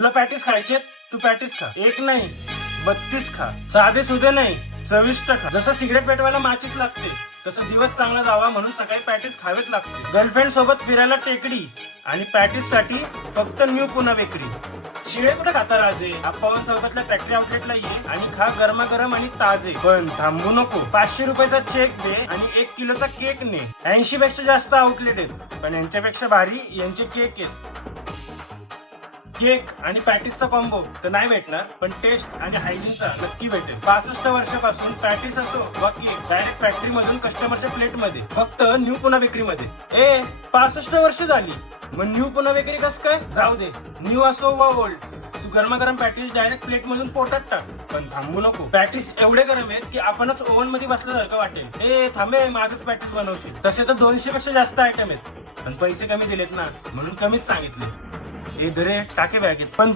तुला पॅटीस खायचे तू पॅटीस खा, एक नाही 32 खा. साधे सुधे नाही, चविष्ट खा. जसं सिगरेट पेटवायला माचीस लागते तसं दिवस चांगला जावा म्हणून सकाळी पॅटीस खावेच लागते. गर्लफ्रेंड सोबत फिरायला टेकडी आणि पॅटीस साठी फक्त न्यू पुणा बेकरी. शिळे कुठे खाता राजे? अप्पावन चौकातल्या फॅक्टरी आउटलेटला ये आणि खा गरमागरम आणि ताजे. पण थांबू नको, 500 रुपयाचा चेक दे आणि 1 किलोचा केक ने. 80 पेक्षा जास्त आउटलेट आहेत, पण यांच्यापेक्षा भारी यांचे केक आहेत. केक आणि पॅटीसचा कॉम्बो तर नाही भेटणार, पण टेस्ट आणि हायजीनचा नक्की भेटेल. 65 वर्षापासून पॅटीस असो वा केक डायरेक्ट फॅक्टरी मधून कस्टमरच्या प्लेट मध्ये, फक्त न्यू पुणा बेकरी मध्ये. 65 वर्ष झाली, मग न्यू पुणा बेकरी कसं काय? जाऊ दे, न्यू असो वा ओल्ड, तू गरमागरम पॅटीस डायरेक्ट प्लेट मधून पोटात टाक. पण थांबू नको, पॅटीस एवढे गरम आहेत की आपणच ओव्हन मध्ये बसल्यासारखं वाटेल. थांबे, माझंच पॅटीस बनवशील. तसे तर 200 पेक्षा जास्त आयटम आहेत, पण पैसे कमी दिलेत ना म्हणून कमीच सांगितले. धरे टाके बॅगेत. पण